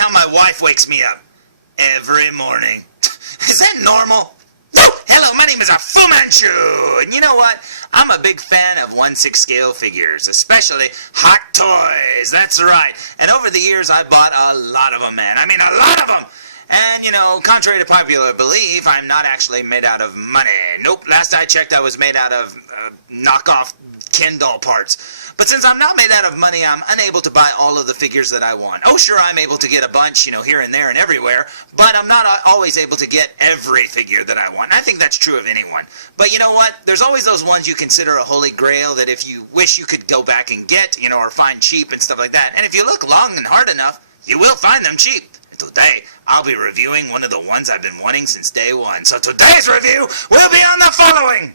how my wife wakes me up. Every morning. Is that normal? No! Hello, my name is Fu Manchu! And you know what? I'm a big fan of 1/6 scale figures, especially Hot Toys. That's right. And over the years, I bought a lot of them, man. I mean, a lot of them! And, you know, contrary to popular belief, I'm not actually made out of money. Nope, last I checked, I was made out of knockoff Ken doll parts. But since I'm not made out of money, I'm unable to buy all of the figures that I want. Oh, sure, I'm able to get a bunch, you know, here and there and everywhere, but I'm not always able to get every figure that I want. And I think that's true of anyone. But you know what? There's always those ones you consider a holy grail that if you wish you could go back and get, you know, or find cheap and stuff like that. And if you look long and hard enough, you will find them cheap. Today, I'll be reviewing one of the ones I've been wanting since day one. So today's review will be on the following.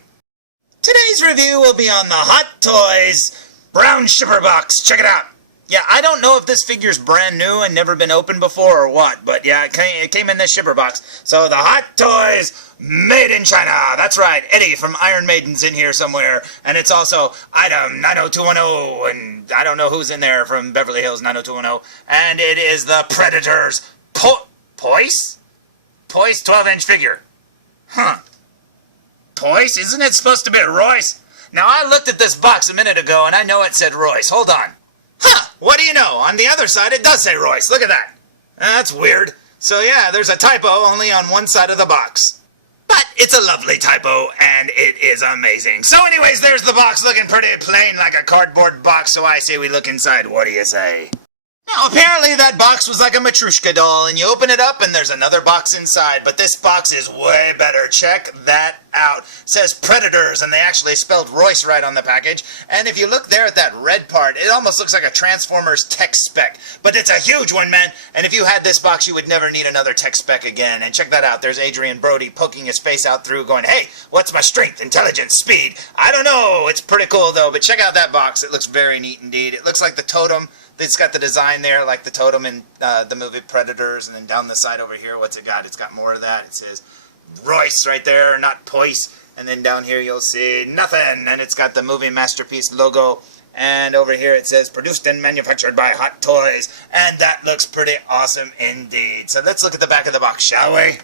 Today's review will be on the Hot Toys Brown Shipper Box. Check it out. Yeah, I don't know if this figure's brand new and never been opened before or what, but yeah, it came in this shipper box. So the Hot Toys made in China. That's right, Eddie from Iron Maiden's in here somewhere. And it's also item 90210, and I don't know who's in there from Beverly Hills 90210. And it is the Predators Toys 12-inch figure. Huh. Toys? Isn't it supposed to be Royce? Now, I looked at this box a minute ago, and I know it said Royce. Hold on. Huh, what do you know? On the other side, it does say Royce. Look at that. That's weird. So, yeah, there's a typo only on one side of the box. But it's a lovely typo, and it is amazing. So, anyways, there's the box looking pretty plain like a cardboard box, so I say we look inside. What do you say? Now, apparently that box was like a Matryoshka doll, and you open it up and there's another box inside, but this box is way better. Check that out. It says Predators, and they actually spelled Royce right on the package, and if you look there at that red part, it almost looks like a Transformers tech spec, but it's a huge one, man, and if you had this box, you would never need another tech spec again, and check that out. There's Adrian Brody poking his face out through going, hey, what's my strength, intelligence, speed? I don't know. It's pretty cool, though, but check out that box. It looks very neat indeed. It looks like the totem. It's got the design there like the totem in the movie Predators, and then down the side over here, what's it got? It's got more of that. It says Royce right there, not Toys. And then down here you'll see nothing, and it's got the movie masterpiece logo. And over here it says produced and manufactured by Hot Toys, and that looks pretty awesome indeed. So let's look at the back of the box, shall we?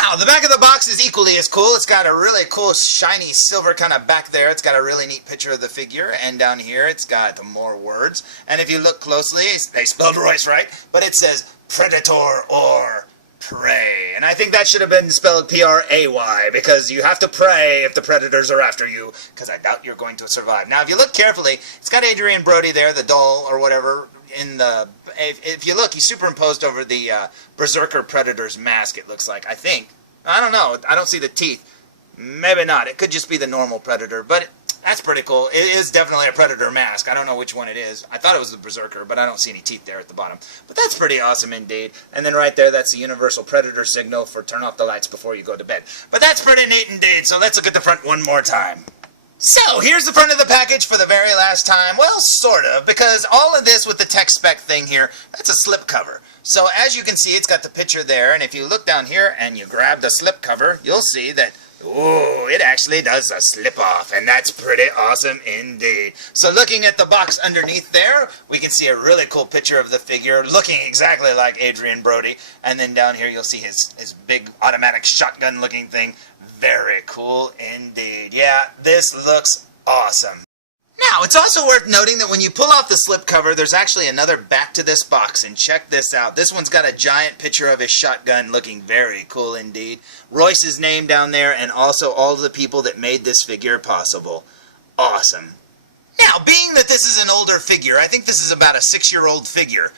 Now, the back of the box is equally as cool. It's got a really cool, shiny silver kind of back there. It's got a really neat picture of the figure. And down here, it's got more words. And if you look closely, they spelled Royce right, but it says Predator or Prey. And I think that should have been spelled P-R-A-Y, because you have to pray if the Predators are after you, because I doubt you're going to survive. Now, if you look carefully, it's got Adrian Brody there, the doll or whatever, in the, if you look, he's superimposed over the Berserker Predator's mask, it looks like, I think. I don't know. I don't see the teeth. Maybe not. It could just be the normal Predator, but that's pretty cool. It is definitely a Predator mask. I don't know which one it is. I thought it was the Berserker, but I don't see any teeth there at the bottom. But that's pretty awesome indeed. And then right there, that's the Universal Predator signal for turn off the lights before you go to bed. But that's pretty neat indeed, so let's look at the front one more time. So, here's the front of the package for the very last time. Well, sort of, because all of this with the tech spec thing here, that's a slip cover. So, as you can see, it's got the picture there, and if you look down here and you grab the slip cover, you'll see that, ooh, it actually does a slip off, and that's pretty awesome indeed. So, looking at the box underneath there, we can see a really cool picture of the figure, looking exactly like Adrian Brody, and then down here you'll see his big automatic shotgun-looking thing. Very cool indeed. Yeah, this looks awesome. Now, it's also worth noting that when you pull off the slipcover, there's actually another back to this box, and check this out. This one's got a giant picture of his shotgun looking very cool indeed. Royce's name down there, and also all of the people that made this figure possible. Awesome. Now, being that this is an older figure, I think this is about a 6-year-old figure,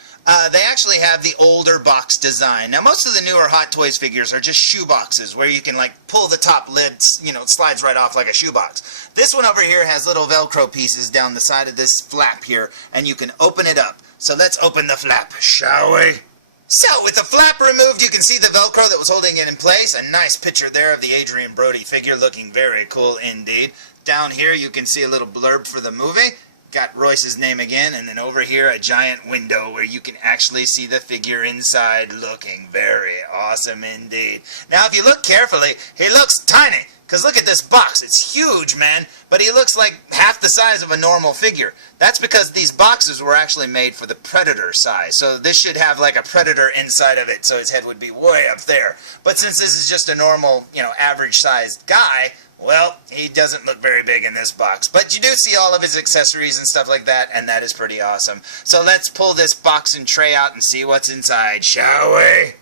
they actually have the older box design. Now, most of the newer Hot Toys figures are just shoe boxes where you can, like, pull the top lid, you know, it slides right off like a shoe box. This one over here has little Velcro pieces down the side of this flap here, and you can open it up. So let's open the flap, shall we? So, with the flap removed, you can see the Velcro that was holding it in place. A nice picture there of the Adrian Brody figure looking very cool indeed. Down here, you can see a little blurb for the movie. Got Royce's name again, and then over here, a giant window where you can actually see the figure inside looking very awesome indeed. Now, if you look carefully, he looks tiny. Because look at this box. It's huge, man. But he looks like half the size of a normal figure. That's because these boxes were actually made for the Predator size. So this should have like a Predator inside of it, so his head would be way up there. But since this is just a normal, average-sized guy, well, he doesn't look very big in this box. But you do see all of his accessories and stuff like that, and that is pretty awesome. So let's pull this box and tray out and see what's inside, shall we?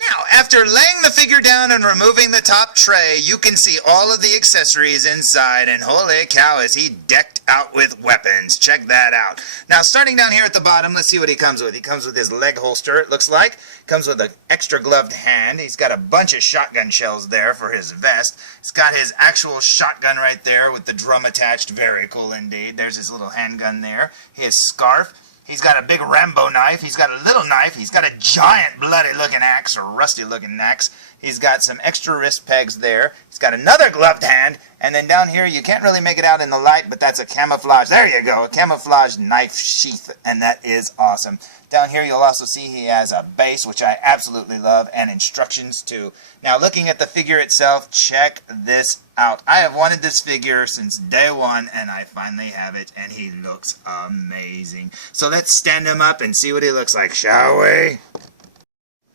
Now, after laying the figure down and removing the top tray, you can see all of the accessories inside, and holy cow, is he decked out with weapons. Check that out. Now, starting down here at the bottom, let's see what he comes with. He comes with his leg holster, it looks like. Comes with an extra gloved hand. He's got a bunch of shotgun shells there for his vest. He's got his actual shotgun right there with the drum attached. Very cool indeed. There's his little handgun there. His scarf. He's got a big Rambo knife. He's got a little knife. He's got a giant bloody-looking axe, or rusty-looking axe. He's got some extra wrist pegs there. He's got another gloved hand. And then down here, you can't really make it out in the light, but that's a camouflage. There you go, a camouflage knife sheath, and that is awesome. Down here, you'll also see he has a base, which I absolutely love, and instructions too. Now, looking at the figure itself, check this out. I have wanted this figure since day one, and I finally have it, and he looks amazing. So let's stand him up and see what he looks like, shall we?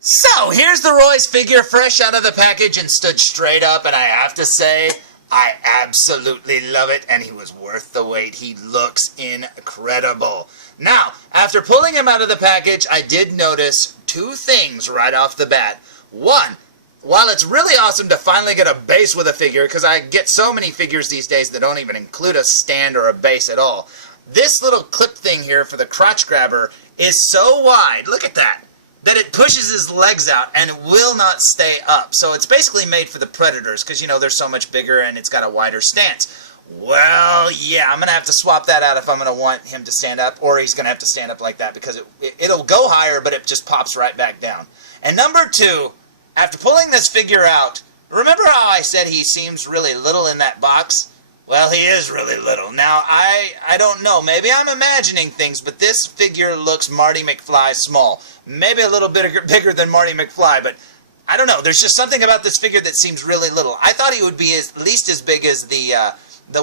So, here's the Royce figure fresh out of the package and stood straight up, and I have to say, I absolutely love it, and he was worth the wait. He looks incredible. Now, after pulling him out of the package, I did notice two things right off the bat. One, while it's really awesome to finally get a base with a figure, because I get so many figures these days that don't even include a stand or a base at all, this little clip thing here for the crotch grabber is so wide, look at that it pushes his legs out and it will not stay up. So it's basically made for the Predators because, they're so much bigger and it's got a wider stance. Well, yeah, I'm going to have to swap that out if I'm going to want him to stand up, or he's going to have to stand up like that because it'll go higher, but it just pops right back down. And number two, after pulling this figure out, remember how I said he seems really little in that box? Well, he is really little. Now, I don't know. Maybe I'm imagining things, but this figure looks Marty McFly small. Maybe a little bit bigger than Marty McFly, but I don't know. There's just something about this figure that seems really little. I thought he would be at least as big as the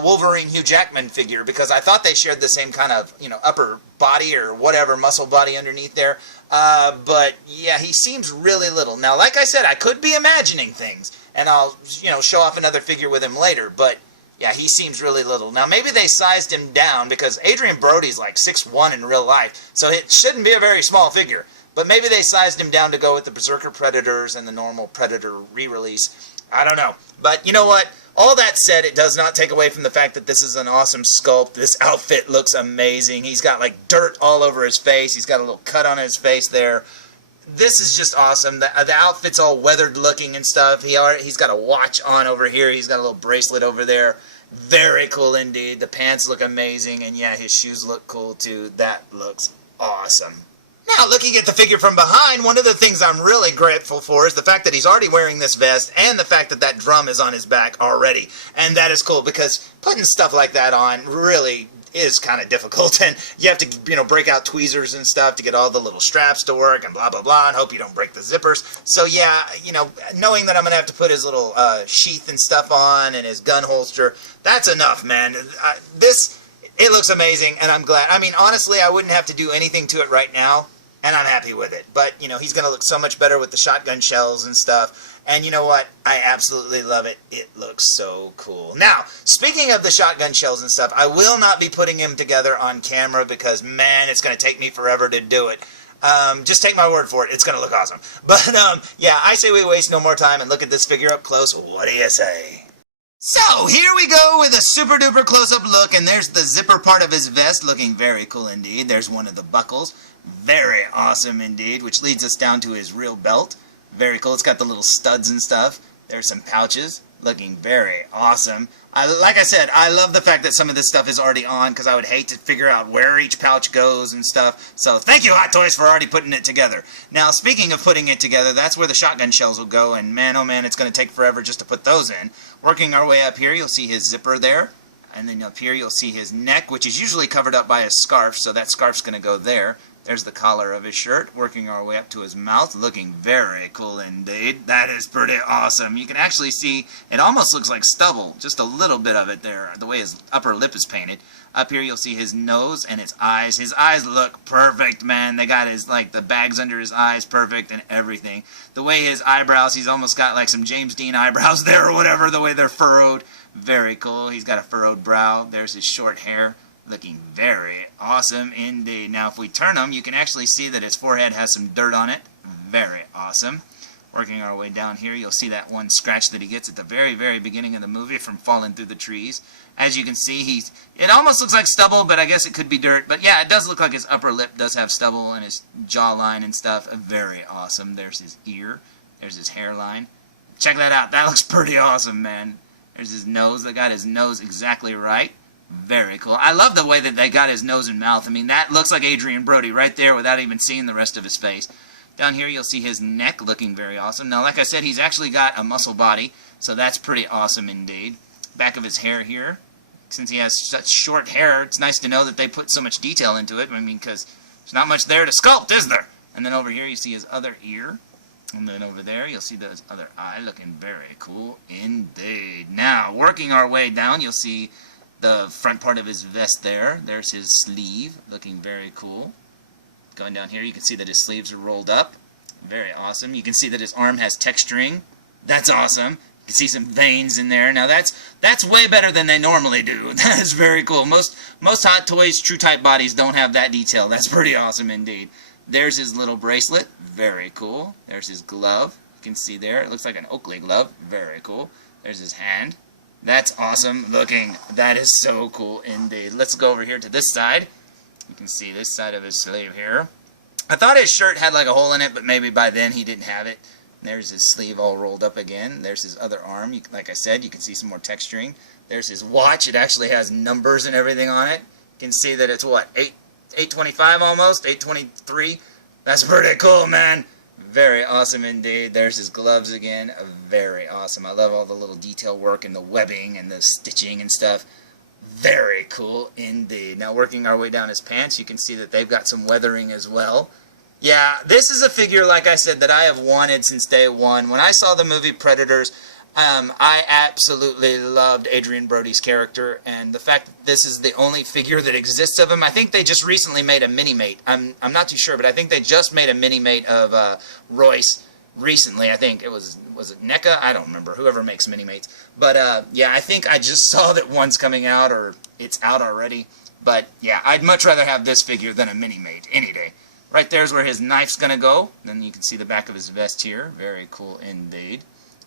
Wolverine Hugh Jackman figure, because I thought they shared the same kind of, upper body or whatever, muscle body underneath there. But, yeah, he seems really little. Now, like I said, I could be imagining things, and I'll, show off another figure with him later, but yeah, he seems really little. Now, maybe they sized him down because Adrian Brody's like 6'1" in real life, so it shouldn't be a very small figure. But maybe they sized him down to go with the Berserker Predators and the normal Predator re-release. I don't know. But you know what? All that said, it does not take away from the fact that this is an awesome sculpt. This outfit looks amazing. He's got like dirt all over his face. He's got a little cut on his face there. This is just awesome. The outfit's all weathered looking and stuff. He's got a watch on over here. He's got a little bracelet over there. Very cool indeed. The pants look amazing. And yeah, his shoes look cool too. That looks awesome. Now, looking at the figure from behind, one of the things I'm really grateful for is the fact that he's already wearing this vest and the fact that that drum is on his back already. And that is cool because putting stuff like that on really is kind of difficult, and you have to, break out tweezers and stuff to get all the little straps to work and blah, blah, blah, and hope you don't break the zippers. So yeah, knowing that I'm going to have to put his little sheath and stuff on and his gun holster, that's enough, man. It looks amazing, and I'm glad. I mean, honestly, I wouldn't have to do anything to it right now, and I'm happy with it. But, he's going to look so much better with the shotgun shells and stuff. And you know what? I absolutely love it. It looks so cool. Now, speaking of the shotgun shells and stuff, I will not be putting him together on camera because, man, it's going to take me forever to do it. Just take my word for it. It's going to look awesome. But, yeah, I say we waste no more time and look at this figure up close. What do you say? So, here we go with a super duper close-up look, and there's the zipper part of his vest, looking very cool indeed. There's one of the buckles. Very awesome indeed, which leads us down to his real belt. Very cool. It's got the little studs and stuff. There's some pouches. Looking very awesome. Like I said, I love the fact that some of this stuff is already on because I would hate to figure out where each pouch goes and stuff. So thank you, Hot Toys, for already putting it together. Now, speaking of putting it together, that's where the shotgun shells will go. And man, oh man, it's going to take forever just to put those in. Working our way up here, you'll see his zipper there. And then up here, you'll see his neck, which is usually covered up by a scarf. So that scarf's going to go there. There's the collar of his shirt, working our way up to his mouth, looking very cool indeed. That is pretty awesome. You can actually see, it almost looks like stubble, just a little bit of it there, the way his upper lip is painted. Up here you'll see his nose and his eyes. His eyes look perfect, man. They got his, like, the bags under his eyes perfect and everything. The way his eyebrows, he's almost got like some James Dean eyebrows there or whatever, the way they're furrowed. Very cool. He's got a furrowed brow. There's his short hair. Looking very awesome indeed. Now if we turn him, you can actually see that his forehead has some dirt on it. Very awesome. Working our way down here, you'll see that one scratch that he gets at the very, very beginning of the movie from falling through the trees. As you can see, it almost looks like stubble, but I guess it could be dirt. But yeah, it does look like his upper lip does have stubble and his jawline and stuff. Very awesome. There's his ear. There's his hairline. Check that out. That looks pretty awesome, man. There's his nose. They got his nose exactly right. Very cool. I love the way that they got his nose and mouth. I mean, that looks like Adrian Brody right there without even seeing the rest of his face. Down here, you'll see his neck looking very awesome. Now, like I said, he's actually got a muscle body, so that's pretty awesome indeed. Back of his hair here. Since he has such short hair, it's nice to know that they put so much detail into it. I mean, because there's not much there to sculpt, is there? And then over here, you see his other ear. And then over there, you'll see his other eye looking very cool indeed. Now, working our way down, you'll see the front part of his vest there. There's his sleeve, looking very cool. Going down here, you can see that his sleeves are rolled up. Very awesome. You can see that his arm has texturing. That's awesome. You can see some veins in there. Now that's way better than they normally do. That is very cool. Most Hot Toys True Type bodies don't have that detail. That's pretty awesome indeed. There's his little bracelet. Very cool. There's his glove. You can see there. It looks like an Oakley glove. Very cool. There's his hand. That's awesome looking. That is so cool indeed. Let's go over here to this side. You can see this side of his sleeve here. I thought his shirt had like a hole in it, but maybe by then he didn't have it. There's his sleeve all rolled up again. There's his other arm. Like I said, you can see some more texturing. There's his watch. It actually has numbers and everything on it. You can see that it's what, 825 almost, 823. That's pretty cool, man. Very awesome indeed. There's his gloves again. Very awesome. I love all the little detail work and the webbing and the stitching and stuff. Very cool indeed. Now working our way down his pants, you can see that they've got some weathering as well. Yeah, this is a figure, like I said, that I have wanted since day one. When I saw the movie Predators, I absolutely loved Adrian Brody's character, and the fact that this is the only figure that exists of him. I think they just recently made a mini-mate. I'm not too sure, but I think they just made a mini-mate of Royce recently. I think it was it NECA? I don't remember. Whoever makes mini-mates. But yeah, I think I just saw that one's coming out, or it's out already. But yeah, I'd much rather have this figure than a mini-mate any day. Right there's where his knife's going to go. Then you can see the back of his vest here. Very cool indeed.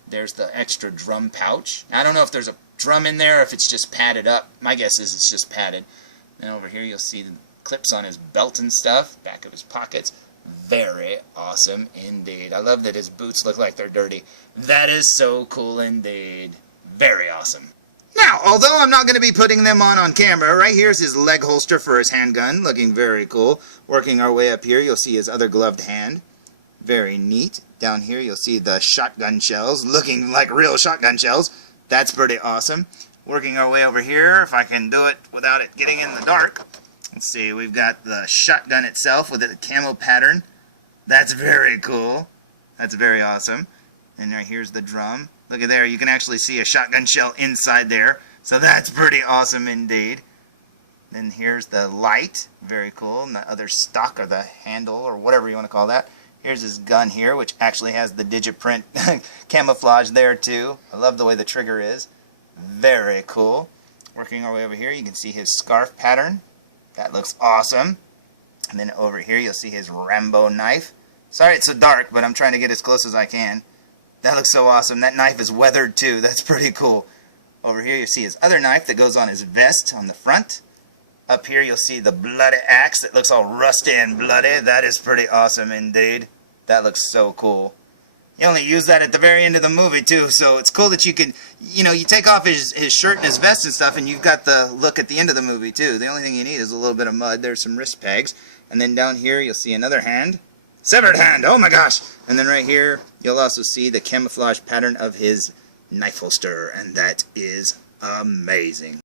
There's the extra drum pouch. I don't know if there's a drum in there or if it's just padded up. My guess is it's just padded. Then over here you'll see the clips on his belt and stuff. Back of his pockets. Very awesome indeed. I love that his boots look like they're dirty. That is so cool indeed. Very awesome. Now, although I'm not going to be putting them on camera, right here's his leg holster for his handgun. Looking very cool. Working our way up here, you'll see his other gloved hand. Very neat. Down here you'll see the shotgun shells, looking like real shotgun shells. That's pretty awesome. Working our way over here, if I can do it without it getting in the dark. Let's see, we've got the shotgun itself with a camo pattern. That's very cool. That's very awesome. And right here's the drum. Look at there, you can actually see a shotgun shell inside there. So that's pretty awesome indeed. Then here's the light. Very cool. And the other stock, or the handle, or whatever you want to call that. Here's his gun here, which actually has the Digiprint camouflage there too. I love the way the trigger is. Very cool. Working our way over here, you can see his scarf pattern. That looks awesome. And then over here, you'll see his Rambo knife. Sorry it's so dark, but I'm trying to get as close as I can. That looks so awesome. That knife is weathered too. That's pretty cool. Over here, you see his other knife that goes on his vest on the front. Up here you'll see the bloody axe that looks all rusty and bloody. That is pretty awesome indeed. That looks so cool. You only use that at the very end of the movie too, so it's cool that you can, you know, you take off his shirt and his vest and stuff and you've got the look at the end of the movie too. The only thing you need is a little bit of mud. There's some wrist pegs. And then down here you'll see another hand. Severed hand! Oh my gosh! And then right here you'll also see the camouflage pattern of his knife holster, and that is amazing.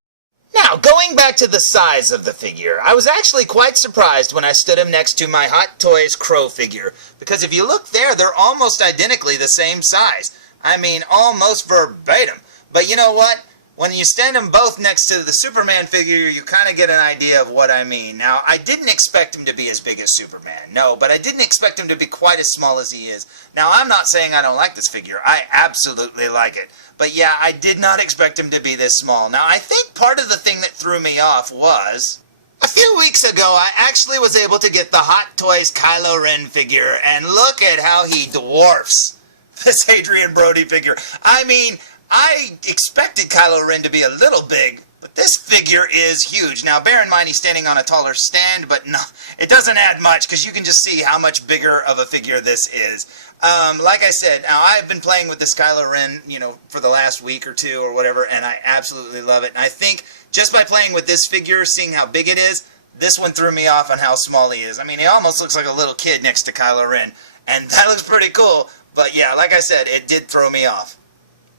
Now, going back to the size of the figure, I was actually quite surprised when I stood him next to my Hot Toys Crow figure, because if you look there, they're almost identically the same size. I mean, almost verbatim. But you know what? When you stand them both next to the Superman figure, you kind of get an idea of what I mean. Now, I didn't expect him to be as big as Superman, no, but I didn't expect him to be quite as small as he is. Now, I'm not saying I don't like this figure. I absolutely like it. But yeah, I did not expect him to be this small. Now, I think part of the thing that threw me off was, a few weeks ago, I actually was able to get the Hot Toys Kylo Ren figure, and look at how he dwarfs this Adrian Brody figure. I mean, I expected Kylo Ren to be a little big, but this figure is huge. Now, bear in mind he's standing on a taller stand, but no, it doesn't add much because you can just see how much bigger of a figure this is. Like I said, now I've been playing with this Kylo Ren, for the last week or two or whatever, and I absolutely love it. And I think just by playing with this figure, seeing how big it is, this one threw me off on how small he is. I mean, he almost looks like a little kid next to Kylo Ren, and that looks pretty cool. But yeah, like I said, it did throw me off.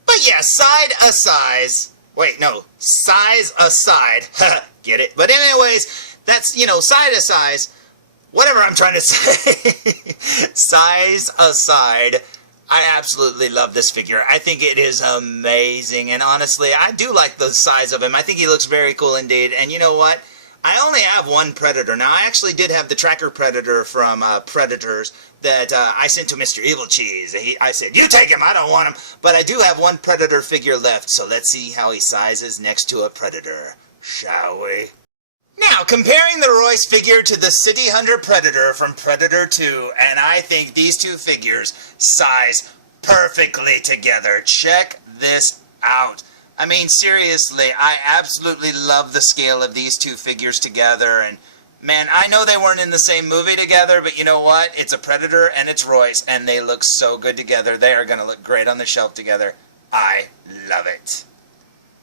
But yeah, size aside, get it? But anyways, that's, side aside, whatever I'm trying to say, size aside, I absolutely love this figure. I think it is amazing, and honestly, I do like the size of him. I think he looks very cool indeed, and you know what? I only have one Predator. Now, I actually did have the Tracker Predator from Predators that I sent to Mr. Evilcheese. I said, you take him, I don't want him. But I do have one Predator figure left, so let's see how he sizes next to a Predator, shall we? Now, comparing the Royce figure to the City Hunter Predator from Predator 2, and I think these two figures size perfectly together. Check this out. I mean, seriously, I absolutely love the scale of these two figures together, and man, I know they weren't in the same movie together, but you know what? It's a Predator and it's Royce, and they look so good together. They are going to look great on the shelf together. I love it.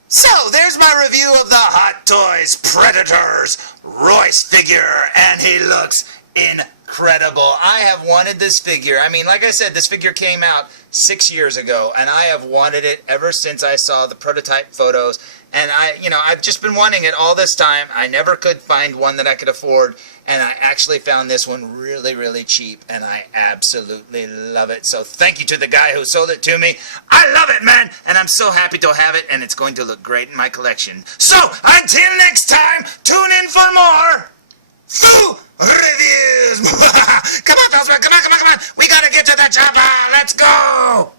So, there's my review of the Hot Toys Predators Royce figure, and he looks incredible. I have wanted this figure. I mean, like I said, this figure came out 6 years ago, and I have wanted it ever since I saw the prototype photos, and I've just been wanting it all this time. I never could find one that I could afford, and I actually found this one really, really cheap, and I absolutely love it. So thank you to the guy who sold it to me. I love it, man, and I'm so happy to have it, and it's going to look great in my collection. So, until next time, tune in for more Foo Reviews! Come on, felzbug, come on! We gotta get to the chopper! Let's go!